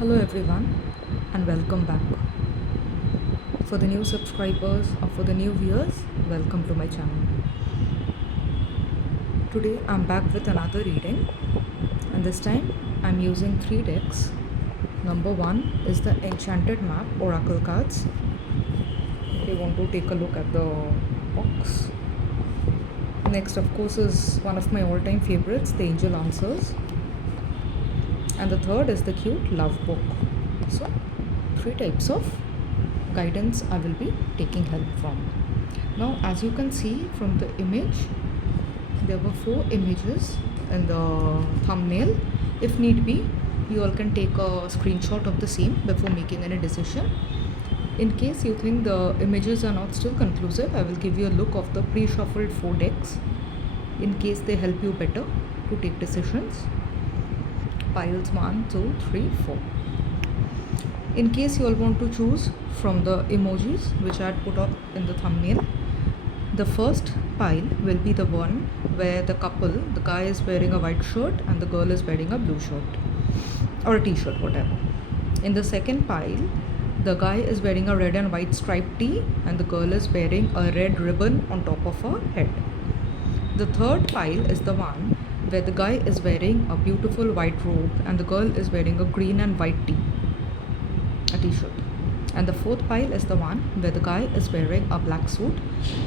Hello everyone and welcome back. For the new subscribers or for the new viewers, welcome to my channel. Today I'm back with another reading and this time I'm using three decks. Number one is the Enchanted Map Oracle cards. If you want to take a look at the box. Next of course is one of my all-time favorites, the Angel Answers. And the third is the cute Love Book. So three types of guidance I will be taking help from. Now as you can see from the image, there were four images in the thumbnail. If need be, you all can take a screenshot of the same before making any decision. In case you think the images are not still conclusive, I will give you a look of the pre-shuffled four decks in case they help you better to take decisions. Piles 1, 2, 3, 4. In case you all want to choose from the emojis which I had put up in the thumbnail, the first pile will be the one where the couple, the guy is wearing a white shirt and the girl is wearing a blue shirt or a t-shirt, whatever. In the second pile, the guy is wearing a red and white striped tee and the girl is wearing a red ribbon on top of her head. The third pile is the one where the guy is wearing a beautiful white robe and the girl is wearing a green and white tee, a t-shirt. And the fourth pile is the one where the guy is wearing a black suit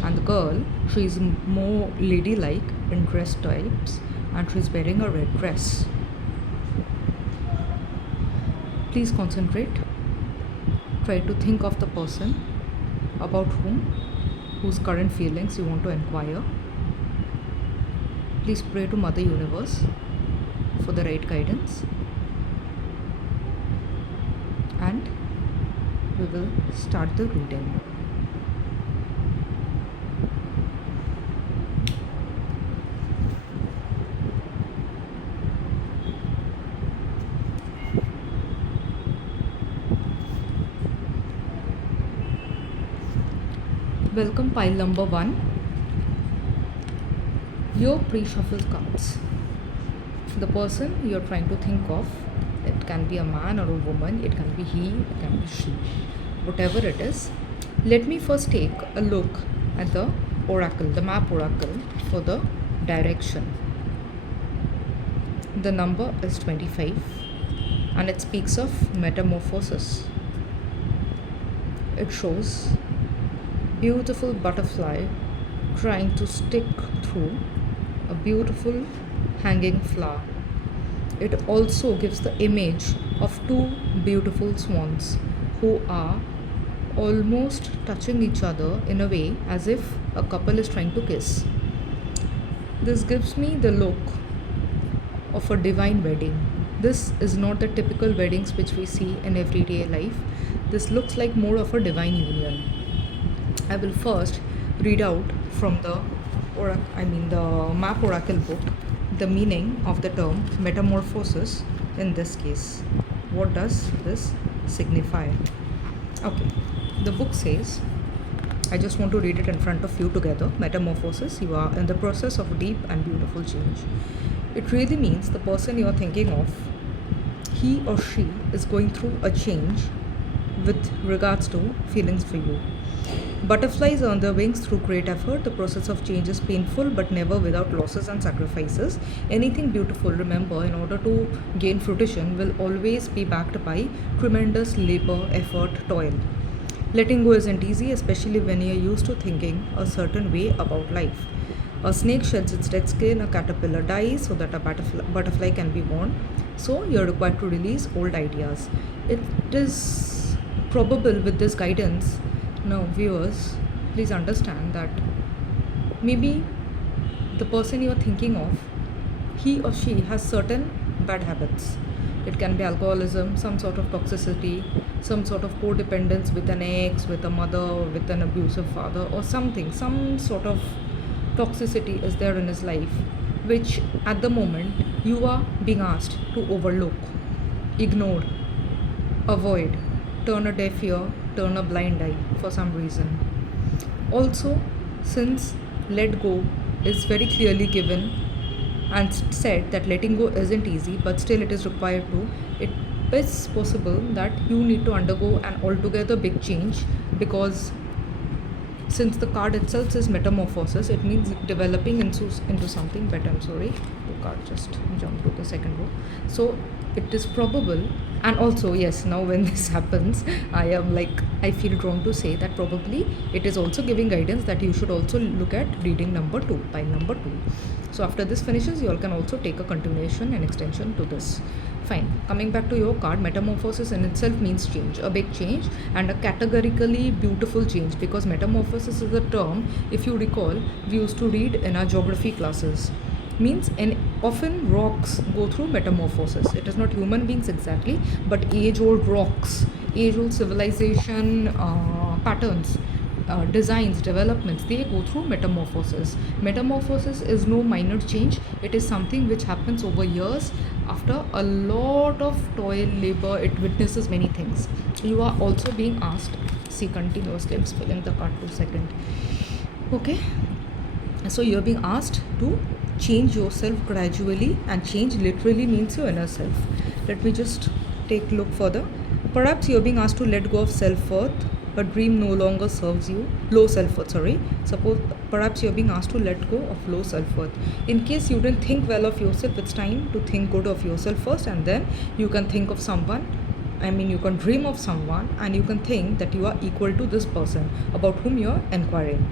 and the girl, she is more ladylike in dress types and she's wearing a red dress. Please concentrate. Try to think of the person about whose current feelings you want to inquire. Please pray to Mother Universe for the right guidance. And we will start the reading. Welcome pile number 1. Your pre-shuffled cards. The person you're trying to think of, it can be a man or a woman, it can be he, it can be she, whatever it is. Let me first take a look at the oracle, the map oracle for the direction. The number is 25 and it speaks of metamorphosis. It shows beautiful butterfly trying to stick through a beautiful hanging flower. It also gives the image of two beautiful swans who are almost touching each other in a way as if a couple is trying to kiss. This gives me the look of a divine wedding. This is not the typical weddings which we see in everyday life. This looks like more of a divine union. I will first read out from the map oracle book the meaning of the term metamorphosis in this case. What does this signify? Okay, the book says, I just want to read it in front of you together. Metamorphosis, you are in the process of deep and beautiful change. It really means the person you are thinking of, he or she is going through a change with regards to feelings for you. Butterflies earn their wings through great effort. The process of change is painful but never without losses and sacrifices. Anything beautiful, remember, in order to gain fruition, will always be backed by tremendous labor, effort, toil. Letting go isn't easy, especially when you're used to thinking a certain way about life. A snake sheds its dead skin, a caterpillar dies so that a butterfly can be born. So you're required to release old ideas. It is probable with this guidance. Now, viewers, please understand that maybe the person you are thinking of, he or she has certain bad habits. It can be alcoholism, some sort of toxicity, some sort of codependence with an ex, with a mother, with an abusive father, or something. Some sort of toxicity is there in his life, which at the moment you are being asked to overlook, ignore, avoid, turn a deaf ear, turn a blind eye for some reason. Also, since let go is very clearly given and said that letting go isn't easy, but still it is required to, it it's possible that you need to undergo an altogether big change, because since the card itself says metamorphosis, it means developing into something better. I'm sorry, the card just jumped to the second row. So it is probable, and also yes, now when this happens, I feel drawn to say that probably it is also giving guidance that you should also look at reading number 2, pile number 2. So after this finishes, you all can also take a continuation and extension to this. Fine. Coming back to your card, metamorphosis in itself means change, a big change, and a categorically beautiful change, because metamorphosis is a term, if you recall, we used to read in our geography classes. Means, and often rocks go through metamorphosis. It is not human beings exactly, but age old rocks, age old civilization patterns, designs, developments, they go through metamorphosis. Metamorphosis is no minor change, it is something which happens over years. After a lot of toil, labor, it witnesses many things. You are also being asked, see, continuously, I'm spelling the card 2 seconds. Okay, so you're being asked to change yourself gradually, and change literally means your inner self. Let me just take a look further. Perhaps you're being asked to let go of self-worth. A dream no longer serves you. Low self-worth, sorry. Suppose perhaps you're being asked to let go of low self-worth. In case you didn't think well of yourself, it's time to think good of yourself first, and then you can think of someone. You can dream of someone, and you can think that you are equal to this person about whom you're inquiring.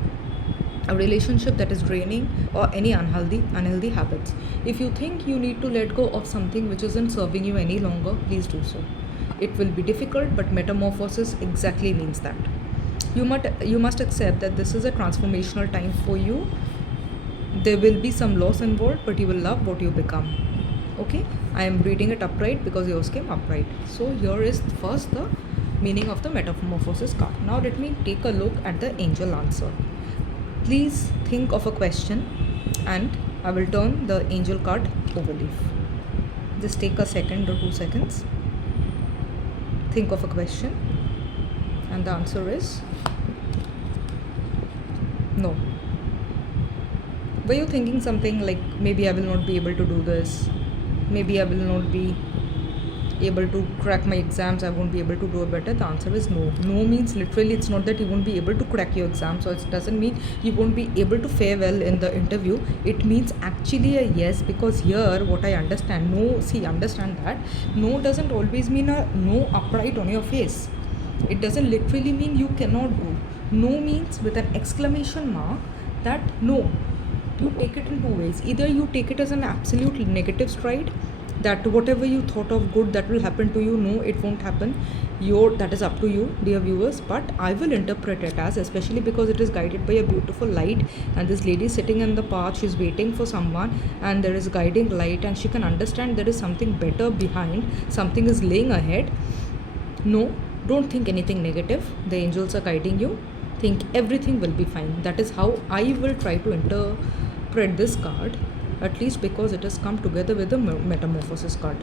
A relationship that is draining, or any unhealthy habits. If you think you need to let go of something which isn't serving you any longer, please do so. It will be difficult, but metamorphosis exactly means that. You must accept that this is a transformational time for you. There will be some loss involved, but you will love what you become. Okay, I am reading it upright because yours came upright. So here is first the meaning of the metamorphosis card. Now let me take a look at the angel answer. Please think of a question, and I will turn the angel card overleaf. Just take a second or 2 seconds. Think of a question, and the answer is no. Were you thinking something like, maybe I will not be able to do this, maybe I will not be able to crack my exams, I won't be able to do it better? The answer is no. No means literally, it's not that you won't be able to crack your exams, or it doesn't mean you won't be able to fare well in the interview. It means actually a yes, because here what I understand, no, see, understand that no doesn't always mean a no upright on your face. It doesn't literally mean you cannot do. No means with an exclamation mark, that no. You take it in two ways. Either you take it as an absolute negative stride, that whatever you thought of good that will happen to you, no, it won't happen. That is up to you, dear viewers. But I will interpret it as, especially because it is guided by a beautiful light, and this lady is sitting in the path, she's waiting for someone, and there is guiding light, and she can understand there is something better behind, something is laying ahead. No, don't think anything negative. The angels are guiding you. Think everything will be fine. That is how I will try to interpret this card, at least because it has come together with the metamorphosis card.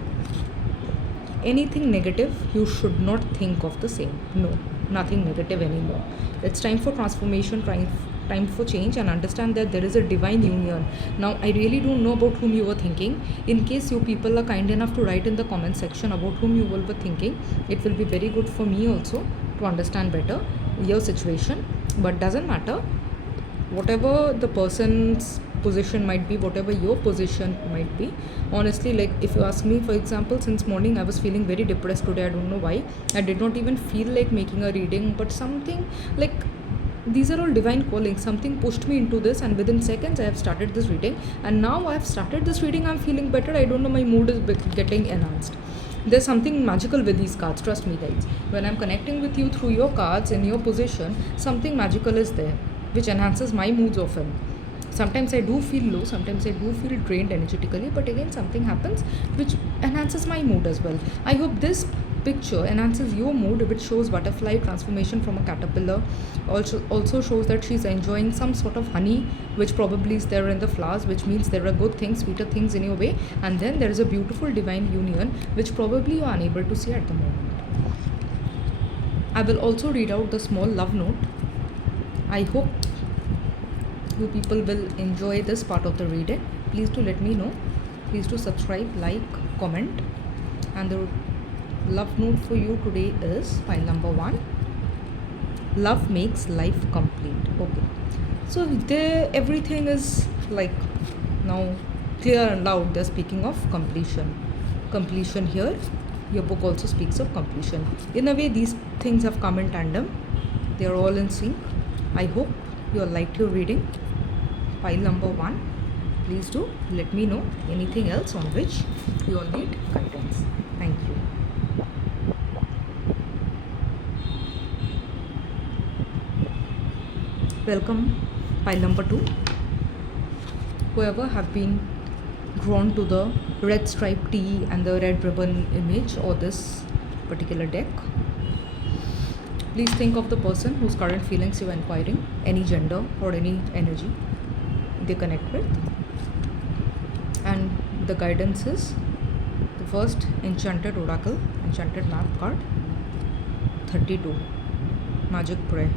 Anything negative, you should not think of the same. No, nothing negative anymore. It's time for transformation, time for change, and understand that there is a divine union. Now, I really don't know about whom you were thinking. In case you people are kind enough to write in the comment section about whom you were thinking, it will be very good for me also to understand better your situation. But doesn't matter, whatever the person's position might be, whatever your position might be. Honestly, like if you ask me, for example, since morning I was feeling very depressed today. I don't know why. I did not even feel like making a reading, but something like, these are all divine callings. Something pushed me into this, and within seconds I have started this reading, and now I have started this reading, I'm feeling better. I don't know, my mood is getting enhanced. There's something magical with these cards, trust me guys. When I'm connecting with you through your cards in your position, something magical is there which enhances my moods often. Sometimes I do feel low, sometimes I do feel drained energetically, but again something happens which enhances my mood as well. I hope this picture enhances your mood, which shows butterfly transformation from a caterpillar. Also shows that she's enjoying some sort of honey, which probably is there in the flowers, which means there are good things, sweeter things in your way. And then there is a beautiful divine union, which probably you are unable to see at the moment. I will also read out the small love note. I hope you people will enjoy this part of the reading. Please do let me know. Please do subscribe, like, comment, and the love note for you today is pile number 1. Love makes life complete. Okay. So there everything is like now clear and loud. They're speaking of completion. Completion here. Your book also speaks of completion. In a way, these things have come in tandem. They are all in sync. I hope you all liked your reading. Pile number 1. Please do let me know anything else on which you all need guidance. Thank you. Welcome, pile number 2. Whoever have been drawn to the red striped T and the red ribbon image or this particular deck, please think of the person whose current feelings you are inquiring, any gender or any energy they connect with. And the guidance is the first enchanted oracle, enchanted map card, 32, magic prayer.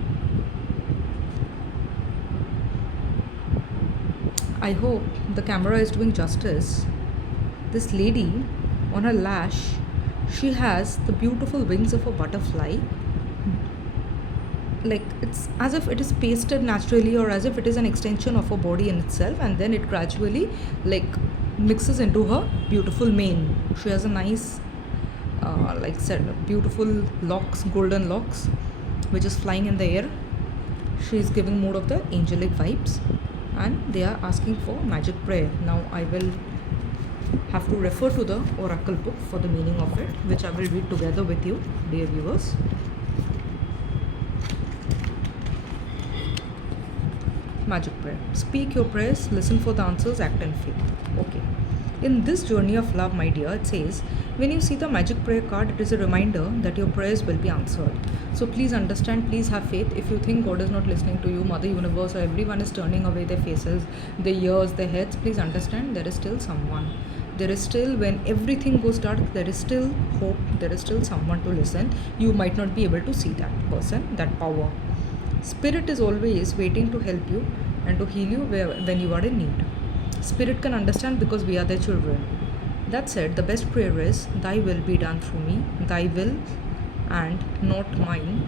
I hope the camera is doing justice. This lady, on her lash, she has the beautiful wings of a butterfly. Like it's as if it is pasted naturally, or as if it is an extension of her body in itself, and then it gradually like mixes into her beautiful mane. She has a nice like set beautiful locks, golden locks, which is flying in the air. She is giving more of the angelic vibes, and they are asking for magic prayer. Now I will have to refer to the oracle book for the meaning of it, which I will read together with you, dear viewers. Magic prayer. Speak your prayers, listen for the answers, act in faith. Okay. In this journey of love, my dear, it says, when you see the magic prayer card, it is a reminder that your prayers will be answered. So please understand, please have faith. If you think God is not listening to you, Mother Universe or everyone is turning away their faces, their ears, their heads, please understand there is still someone. There is still, when everything goes dark, there is still hope, there is still someone to listen. You might not be able to see that person, that power. Spirit is always waiting to help you and to heal you when you are in need. Spirit can understand because we are their children. That said, the best prayer is, Thy will be done through me, Thy will and not mine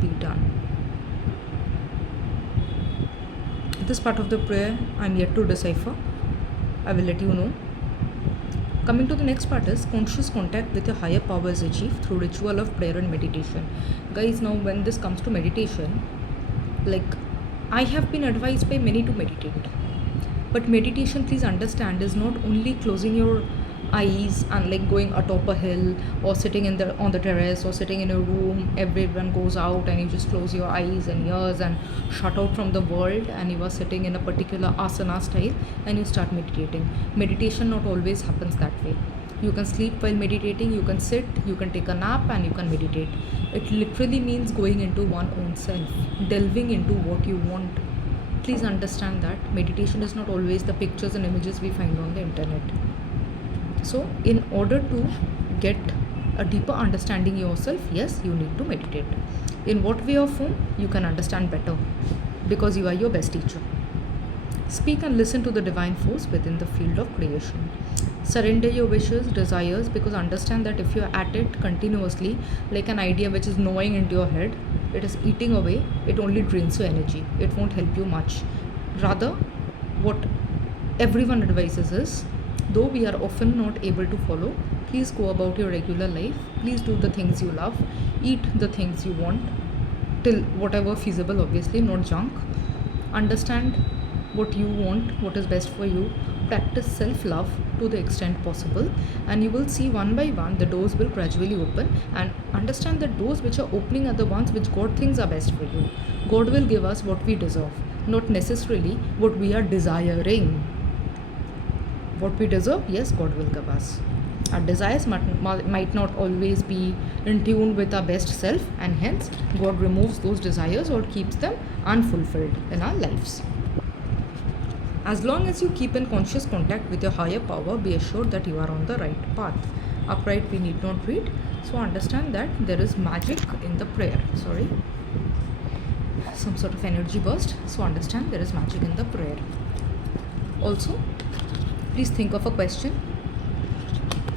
be done. This part of the prayer I am yet to decipher. I will let you know. Coming to the next part is conscious contact with your higher power is achieved through ritual of prayer and meditation. Guys, now when this comes to meditation, like I have been advised by many to meditate. But meditation, please understand, is not only closing your eyes and like going atop a hill or sitting on the terrace or sitting in a room, everyone goes out and you just close your eyes and ears and shut out from the world, and you are sitting in a particular asana style and you start meditating. Meditation not always happens that way. You can sleep while meditating, you can sit, you can take a nap, and you can meditate. It literally means going into one own self, delving into what you want. Please understand that meditation is not always the pictures and images we find on the internet. So in order to get a deeper understanding yourself, yes, you need to meditate. In what way or form, you can understand better, because you are your best teacher. Speak and listen to the divine force within the field of creation. Surrender your wishes, desires, because understand that if you are at it continuously, like an idea which is gnawing into your head, it is eating away, it only drains your energy. It won't help you much. Rather, what everyone advises is, though we are often not able to follow, please go about your regular life. Please do the things you love. Eat the things you want, till whatever feasible, obviously, not junk. Understand what you want, what is best for you. Practice self-love to the extent possible, and you will see one by one the doors will gradually open. And understand that doors which are opening are the ones which God thinks are best for you. God will give us what we deserve, not necessarily what we are desiring. What we deserve, yes, God will give us. Our desires might not always be in tune with our best self, and hence God removes those desires or keeps them unfulfilled in our lives. As long as you keep in conscious contact with your higher power, be assured that you are on the right path. Upright we need not read, so understand that there is magic in the prayer. Sorry, some sort of energy burst, so understand there is magic in the prayer. Also, please think of a question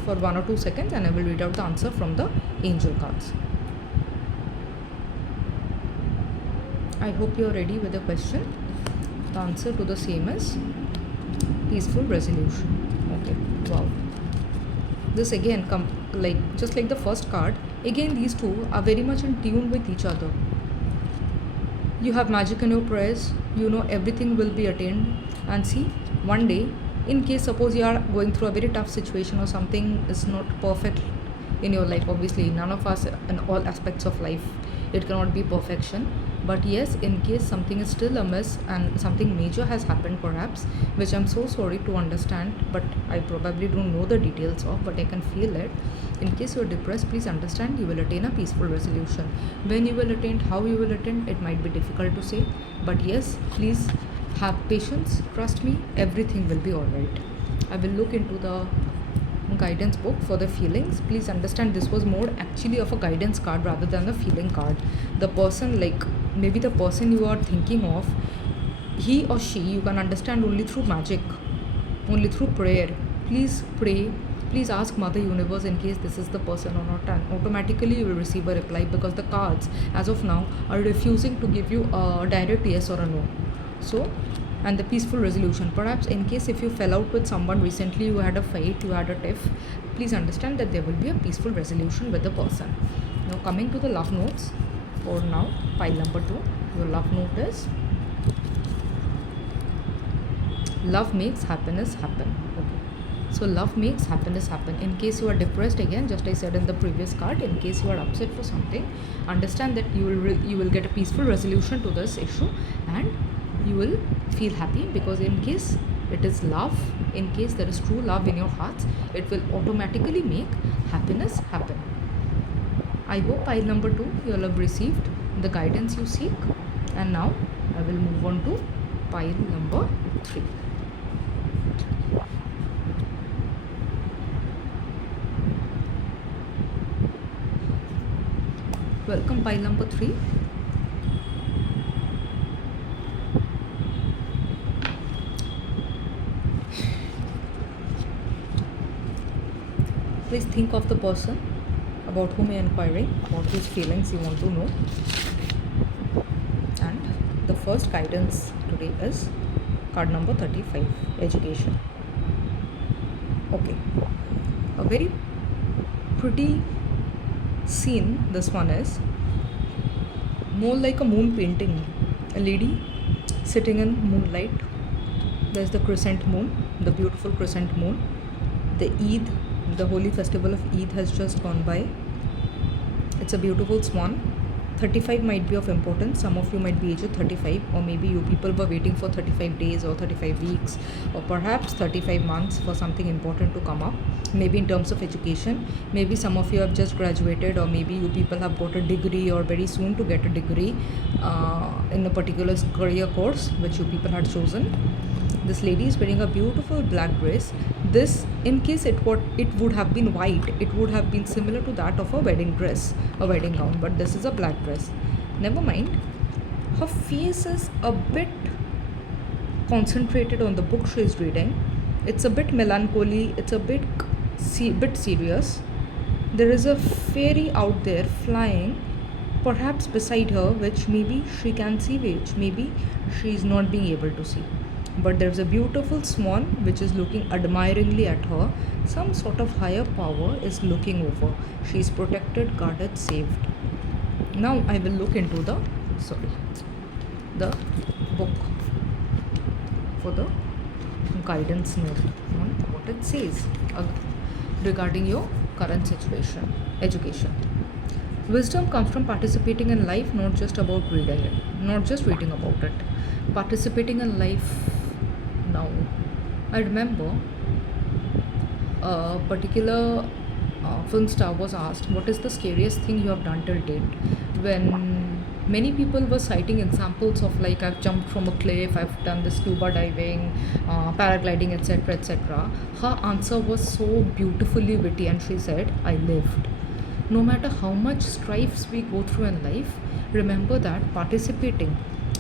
for 1 or 2 seconds and I will read out the answer from the angel cards. I hope you are ready with the question. The answer to the same is peaceful resolution. Okay, wow. This again just like the first card, again these two are very much in tune with each other. You have magic in your prayers, you know everything will be attained. And see, one day, in case suppose you are going through a very tough situation or something is not perfect in your life, obviously none of us in all aspects of life, it cannot be perfection. But yes, in case something is still amiss and something major has happened perhaps, which I'm so sorry to understand, but I probably don't know the details of, but I can feel it. In case you're depressed, please understand you will attain a peaceful resolution. When you will attain, how you will attain, it might be difficult to say. But yes, please have patience, trust me, everything will be alright. I will look into the guidance book for the feelings. Please understand this was more actually of a guidance card rather than a feeling card. The person, like maybe the person you are thinking of, he or she, you can understand only through magic, only through prayer. Please pray, please ask Mother Universe in case this is the person or not, and automatically you will receive a reply, because the cards as of now are refusing to give you a direct yes or a no. So, and the peaceful resolution, perhaps in case if you fell out with someone recently, you had a fight, you had a tiff, please understand that there will be a peaceful resolution with the person. Now coming to the love notes, for now pile number 2, your love note is love makes happiness happen. Okay, so love makes happiness happen. In case you are depressed, again just I said in the previous card, in case you are upset for something, understand that you will get a peaceful resolution to this issue and you will feel happy, because in case it is love, in case there is true love in your hearts, it will automatically make happiness happen. I hope pile number 2 you all have received the guidance you seek, and now I will move on to pile number 3. Welcome pile number 3. Please think of the person about whom you are inquiring, about whose feelings you want to know. And the first guidance today is card number 35, education. Okay, a very pretty scene this one is, more like a moon painting. A lady sitting in moonlight, there's the crescent moon, the beautiful crescent moon. The Eid, the holy festival of Eid has just gone by. It's a beautiful swan. 35 might be of importance. Some of you might be aged 35, or maybe you people were waiting for 35 days or 35 weeks or perhaps 35 months for something important to come up. Maybe in terms of education, maybe some of you have just graduated, or maybe you people have got a degree or very soon to get a degree in a particular career course which you people had chosen. This lady is wearing a beautiful black dress. This, in case it would have been white, it would have been similar to that of a wedding dress, a wedding gown, but this is a black dress. Never mind. Her face is a bit concentrated on the book she is reading. It's a bit melancholy, it's a bit serious. There is a fairy out there flying, perhaps beside her, which maybe she can see, which maybe she is not being able to see. But there's a beautiful swan which is looking admiringly at her. Some sort of higher power is looking over. She is protected, guarded, saved. Now I will look into the book for the guidance note on what it says regarding your current situation. Education. Wisdom comes from participating in life, not just about reading it, not just reading about it. Participating in life. Now, I remember a particular film star was asked, what is the scariest thing you have done till date? When many people were citing examples of, like, I've jumped from a cliff, I've done the scuba diving, paragliding, etc., etc., her answer was so beautifully witty, and she said, I lived. No matter how much strifes we go through in life, remember that participating,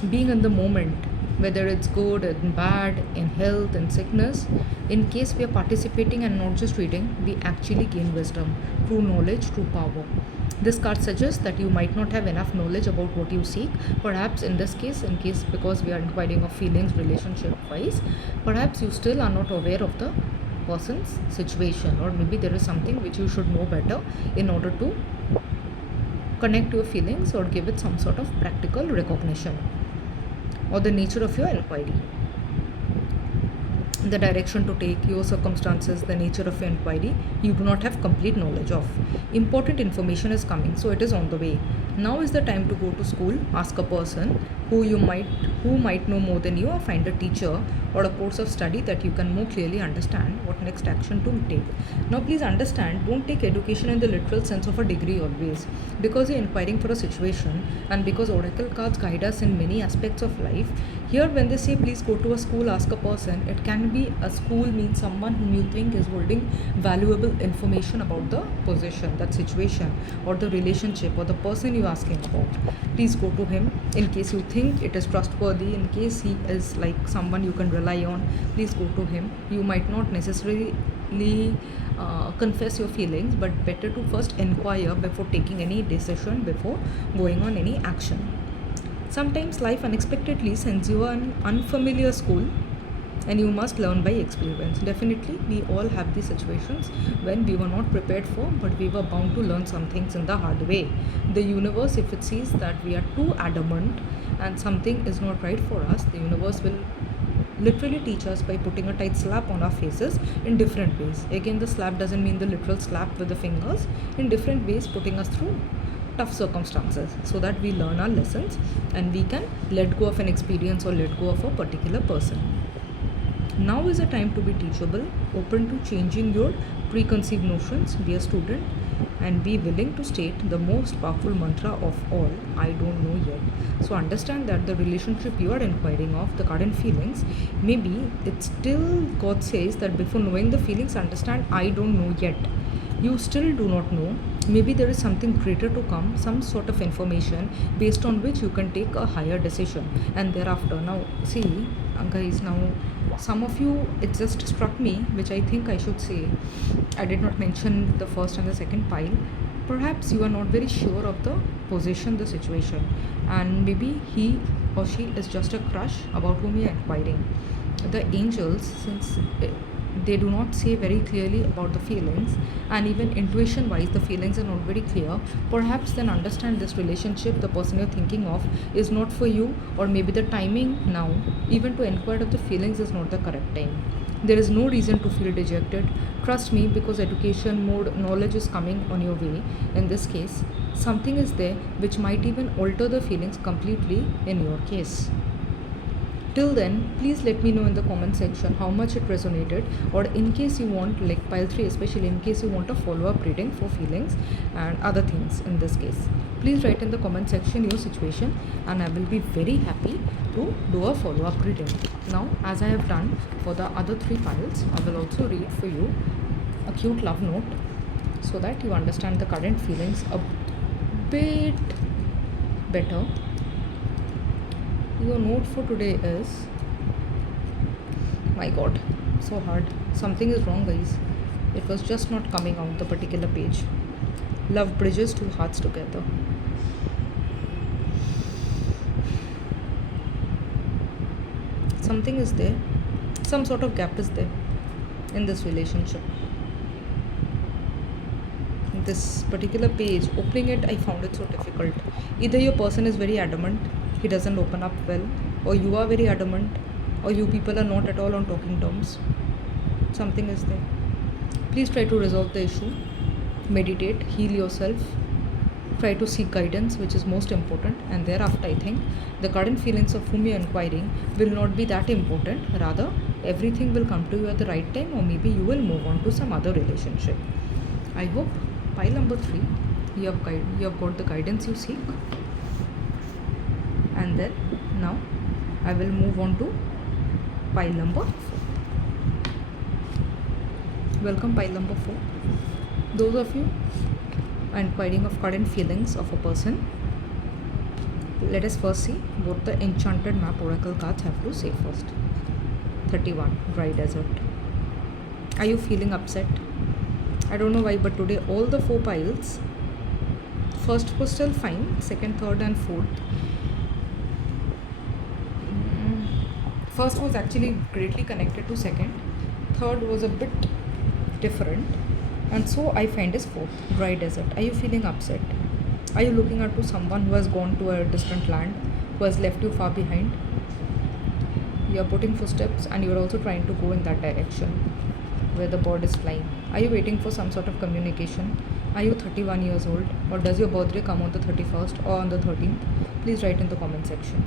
being in the moment, whether it's good and bad, in health and sickness. In case we are participating and not just reading, we actually gain wisdom, true knowledge, true power. This card suggests that you might not have enough knowledge about what you seek. Perhaps in this case, in case because we are inquiring of feelings, relationship wise, perhaps you still are not aware of the person's situation, or maybe there is something which you should know better in order to connect your feelings or give it some sort of practical recognition, or the nature of your inquiry, the direction to take, your circumstances, the nature of your inquiry, you do not have complete knowledge of. Important information is coming, so it is on the way. Now is the time to go to school, ask a person who might know more than you, or find a teacher or a course of study that you can more clearly understand what next action to take. Now please understand, don't take education in the literal sense of a degree always. Because you're inquiring for a situation, and because oracle cards guide us in many aspects of life, here when they say please go to a school, ask a person, it can be a school means someone whom you think is holding valuable information about the position, that situation, or the relationship, or the person you're asking about. Please go to him. In case you think it is trustworthy, in case he is like someone you can rely on, please go to him. You might not necessarily confess your feelings, but better to first inquire before taking any decision, before going on any action. Sometimes life unexpectedly sends you an unfamiliar school, and you must learn by experience. Definitely, we all have these situations when we were not prepared for, but we were bound to learn some things in the hard way. The universe, if it sees that we are too adamant and something is not right for us, the universe will literally teach us by putting a tight slap on our faces in different ways. Again, the slap doesn't mean the literal slap with the fingers, in different ways, putting us through tough circumstances so that we learn our lessons and we can let go of an experience or let go of a particular person. Now is a time to be teachable, open to changing your preconceived notions, be a student, and be willing to state the most powerful mantra of all, I don't know yet. So understand that the relationship you are inquiring of, the current feelings, maybe it's still God says that before knowing the feelings, understand I don't know yet. You still do not know. Maybe there is something greater to come, some sort of information based on which you can take a higher decision. And thereafter, now see, guys, now some of you, it just struck me, which I think I should say. I did not mention the first and the second pile. Perhaps you are not very sure of the position, the situation, and maybe he or she is just a crush about whom you are inquiring. The angels, since they do not say very clearly about the feelings, and even intuition wise the feelings are not very clear, perhaps then understand this relationship, the person you're thinking of is not for you, or maybe the timing now even to inquire of the feelings is not the correct time. There is no reason to feel dejected. Trust me, because education mode knowledge is coming on your way. In this case, something is there which might even alter the feelings completely in your case. Till then, please let me know in the comment section how much it resonated, or in case you want, like pile 3 especially, in case you want a follow-up reading for feelings and other things in this case. Please write in the comment section your situation, and I will be very happy to do a follow-up reading. Now, as I have done for the other 3 piles, I will also read for you a cute love note so that you understand the current feelings a bit better. Your note for today is, my god, so hard. Something is wrong, guys. It was just not coming out the particular page. Love bridges 2 hearts together. Something is there. Some sort of gap is there in this relationship. This particular page, opening it, I found it so difficult. Either your person is very adamant, he doesn't open up well, or you are very adamant, or you people are not at all on talking terms. Something is there. Please try to resolve the issue. Meditate, heal yourself, try to seek guidance, which is most important, and thereafter I think the current feelings of whom you are inquiring will not be that important. Rather, everything will come to you at the right time, or maybe you will move on to some other relationship. I hope pile number 3, you have got the guidance you seek. And then now I will move on to pile number 4. Welcome, pile number 4. Those of you are inquiring of current feelings of a person, Let us first see what the enchanted map oracle cards have to say first. 31 dry desert. Are you feeling upset? I don't know why, but today all the 4 piles, first was still fine, second, third and fourth, first was actually greatly connected to second, third was a bit different, and so I find is fourth dry desert. Are you feeling upset? Are you looking up to someone who has gone to a distant land, who has left you far behind? You are putting footsteps and you are also trying to go in that direction where the bird is flying. Are you waiting for some sort of communication? Are you 31 years old, or does your birthday come on the 31st or on the 13th? Please write in the comment section.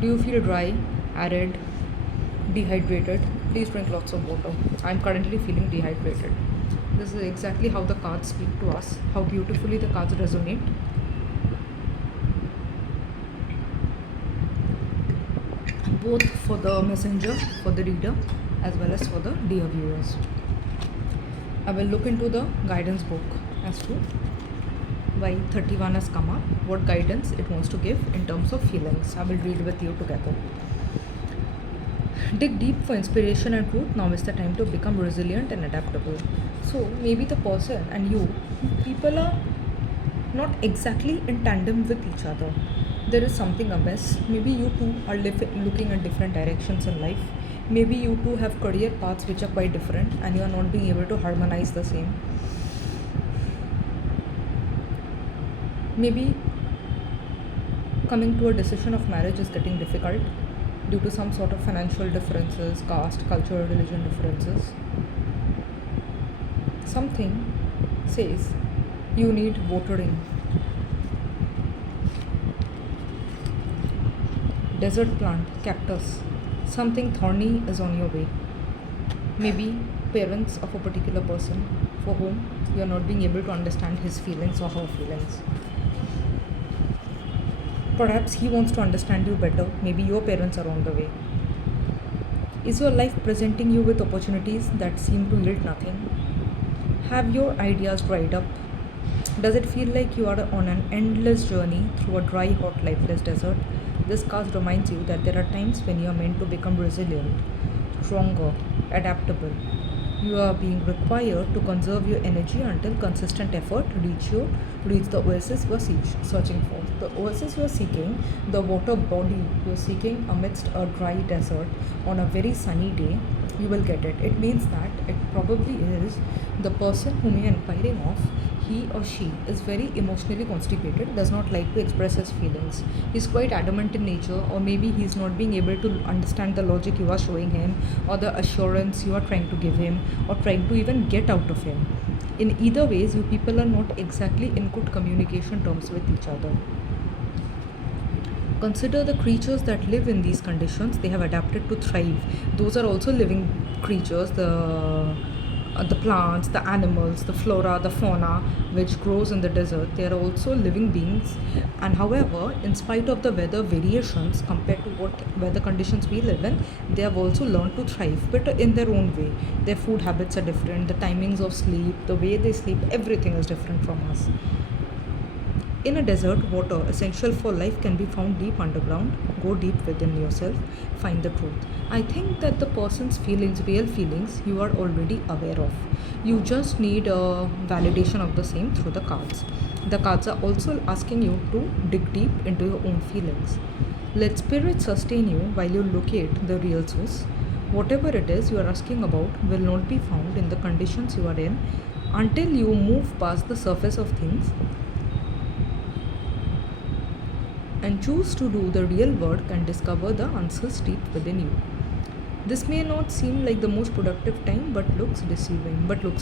Do you feel dry, arid, dehydrated? Please drink lots of water. I'm currently feeling dehydrated. This is exactly how the cards speak to us, how beautifully the cards resonate. Both for the messenger, for the reader, as well as for the dear viewers. I will look into the guidance book as to why 31 has come up, what guidance it wants to give in terms of feelings. I will read with you together. Dig deep for inspiration and truth. Now is the time to become resilient and adaptable. So maybe the person and you, people are not exactly in tandem with each other. There is something amiss. Maybe you two are looking at different directions in life. Maybe you two have career paths which are quite different and you are not being able to harmonize the same. Maybe coming to a decision of marriage is getting difficult due to some sort of financial differences, caste, culture, religion differences. Something says you need watering. Desert plant, cactus, something thorny is on your way. Maybe parents of a particular person for whom you are not being able to understand his feelings or her feelings. Perhaps he wants to understand you better. Maybe your parents are on the way. Is your life presenting you with opportunities that seem to yield nothing? Have your ideas dried up? Does it feel like you are on an endless journey through a dry, hot, lifeless desert? This card reminds you that there are times when you are meant to become resilient, stronger, adaptable. You are being required to conserve your energy until consistent effort reach the oasis you are searching for. The oasis you are seeking, the water body you are seeking amidst a dry desert on a very sunny day, you will get it. It means that it probably is the person whom you are inquiring of. He or she is very emotionally constipated, does not like to express his feelings. He's quite adamant in nature, or maybe he's not being able to understand the logic you are showing him, or the assurance you are trying to give him, or trying to even get out of him. In either ways, you people are not exactly in good communication terms with each other. Consider the creatures that live in these conditions. They have adapted to thrive. Those are also living creatures, the plants, the animals, the flora, the fauna which grows in the desert. They are also living beings, and however, in spite of the weather variations compared to what weather conditions we live in, they have also learned to thrive, but in their own way. Their food habits are different, the timings of sleep, the way they sleep, everything is different from us. In a desert, water, essential for life, can be found deep underground. Go deep within yourself, find the truth. I think that the person's feelings, real feelings, you are already aware of. You just need a validation of the same through the cards. The cards are also asking you to dig deep into your own feelings. Let spirit sustain you while you locate the real source. Whatever it is you are asking about will not be found in the conditions you are in until you move past the surface of things and choose to do the real work and discover the answers deep within you. This may not seem like the most productive time, but looks are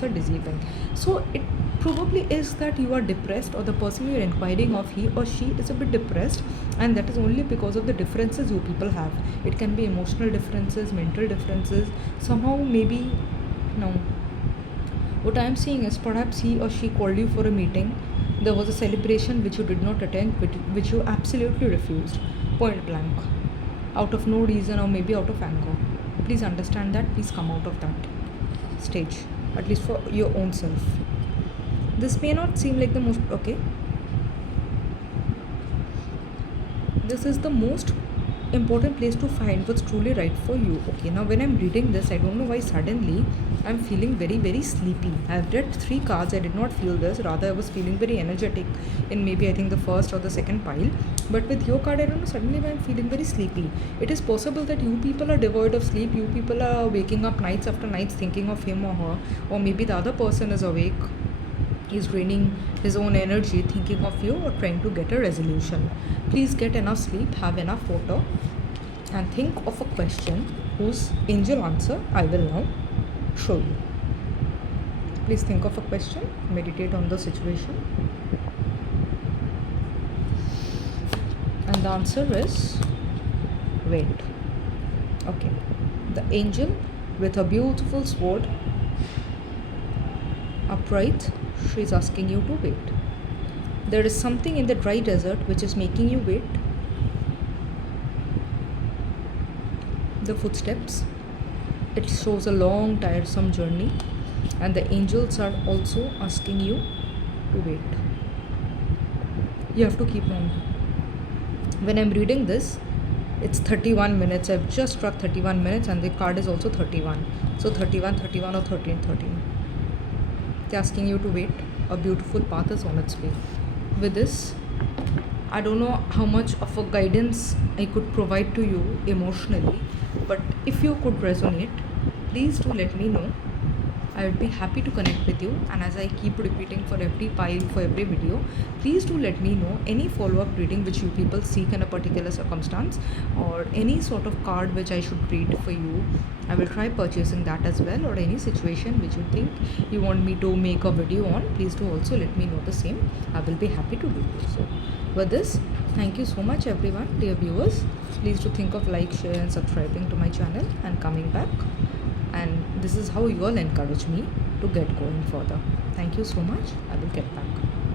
deceiving. So it probably is that you are depressed, or the person you are inquiring of, he or she is a bit depressed, and that is only because of the differences you people have. It can be emotional differences, mental differences, somehow maybe no. What I am seeing is perhaps he or she called you for a meeting. There was a celebration which you did not attend, which you absolutely refused, point blank, out of no reason or maybe out of anger. Please understand that. Please come out of that stage, at least for your own self. This may not seem like the most okay. this is the most important place to find what's truly right for you. Okay, now when I'm reading this, I don't know why suddenly I'm feeling very, very sleepy. I've read 3 cards, I did not feel this, rather I was feeling very energetic in maybe I think the first or the second pile. But with your card, I don't know, suddenly I'm feeling very sleepy. It is possible that you people are devoid of sleep, you people are waking up nights after nights thinking of him or her, or maybe the other person is awake, he's draining his own energy thinking of you or trying to get a resolution. Please get enough sleep, have enough water, and think of a question whose angel answer I will now show you. Please think of a question, meditate on the situation. And the answer is wait. Okay. The angel with a beautiful sword upright, she is asking you to wait. There is something in the dry desert which is making you wait. The footsteps, it shows a long tiresome journey, and the angels are also asking you to wait. You have to keep on. When I'm reading this, it's 31 minutes. I've just struck 31 minutes and the card is also 31. So 31, 31 or 13, 13. They're asking you to wait. A beautiful path is on its way. With this, I don't know how much of a guidance I could provide to you emotionally, but if you could resonate, please do let me know. I would be happy to connect with you, and as I keep repeating for every pile, for every video, please do let me know any follow-up reading which you people seek in a particular circumstance, or any sort of card which I should read for you. I will try purchasing that as well, or any situation which you think you want me to make a video on, please do also let me know the same. I will be happy to do so. With this, thank you so much everyone, dear viewers. Please do think of like, share and subscribing to my channel and coming back. And this is how you all encourage me to get going further. Thank you so much. I will get back.